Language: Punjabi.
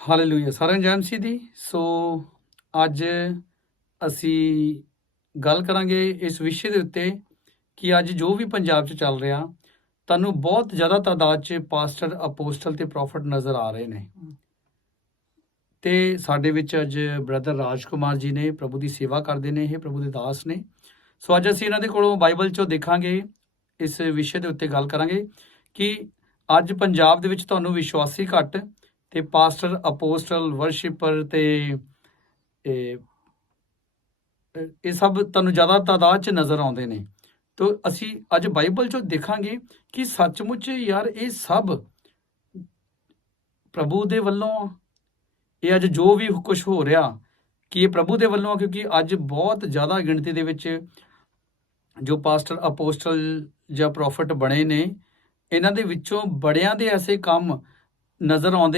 ਹਾਲੇਲੂਇਆ ਸਾਰਿਆਂ ਨੂੰ ਜੈ ਮਸੀਹ ਦੀ। ਸੋ ਅੱਜ ਅਸੀਂ ਗੱਲ ਕਰਾਂਗੇ ਇਸ ਵਿਸ਼ੇ ਦੇ ਉੱਤੇ ਕਿ ਅੱਜ ਜੋ ਵੀ ਪੰਜਾਬ 'ਚ ਚੱਲ ਰਿਹਾ ਤੁਹਾਨੂੰ ਬਹੁਤ ਜ਼ਿਆਦਾ ਤਾਦਾਦ 'ਚ ਪਾਸਟਰ ਅਪੋਸਟਲ ਤੇ ਪ੍ਰੋਫਟ ਨਜ਼ਰ ਆ ਰਹੇ ਨੇ। ਤੇ ਸਾਡੇ ਵਿੱਚ ਅੱਜ ਬ੍ਰਦਰ ਰਾਜਕੁਮਾਰ ਜੀ ਨੇ ਪ੍ਰਭੂ ਦੀ ਸੇਵਾ ਕਰਦੇ ਨੇ ਇਹ ਪ੍ਰਭੂ ਦੇ ਦਾਸ ਨੇ। ਸੋ ਅੱਜ ਅਸੀਂ ਇਹਨਾਂ ਦੇ ਕੋਲੋਂ ਬਾਈਬਲ 'ਚੋਂ ਦੇਖਾਂਗੇ ਇਸ ਵਿਸ਼ੇ ਦੇ ਉੱਤੇ ਗੱਲ ਕਰਾਂਗੇ ਕਿ ਅੱਜ ਪੰਜਾਬ ਦੇ ਵਿੱਚ ਤੁਹਾਨੂੰ ਵਿਸ਼ਵਾਸੀ ਘੱਟ ਤੇ ਪਾਸਟਰ, ਅਪੋਸਟਲ, ਵਰਸ਼ਿਪਰ ਤੇ, ਇਹ ਸਭ ਤੁਹਾਨੂੰ ਜ਼ਿਆਦਾ ਤਾਦਾਦ 'ਚ ਨਜ਼ਰ ਆਉਂਦੇ ਨੇ। ਤੋ ਅਸੀਂ ਅੱਜ ਬਾਈਬਲ 'ਚੋਂ ਦੇਖਾਂਗੇ ਕਿ ਸੱਚਮੁੱਚ ਯਾਰ ਇਹ ਸਭ ਪ੍ਰਭੂ ਦੇ ਵੱਲੋਂ ਇਹ ਅੱਜ ਜੋ ਵੀ ਕੁਝ ਹੋ ਰਿਹਾ ਕਿ ਇਹ ਪ੍ਰਭੂ ਦੇ ਵੱਲੋਂ ਕਿਉਂਕਿ ਅੱਜ ਬਹੁਤ ਜ਼ਿਆਦਾ ਗਿਣਤੀ ਦੇ ਵਿੱਚ ਜੋ ਪਾਸਟਰ, ਅਪੋਸਟਲ ਜਾਂ ਪ੍ਰੋਫਟ ਬਣੇ ਨੇ, ਇਹਨਾਂ ਦੇ ਵਿੱਚੋਂ ਬੜਿਆਂ ਦੇ ਐਸੇ ਕੰਮ ਨਜ਼ਰ ਆਉਂਦੇ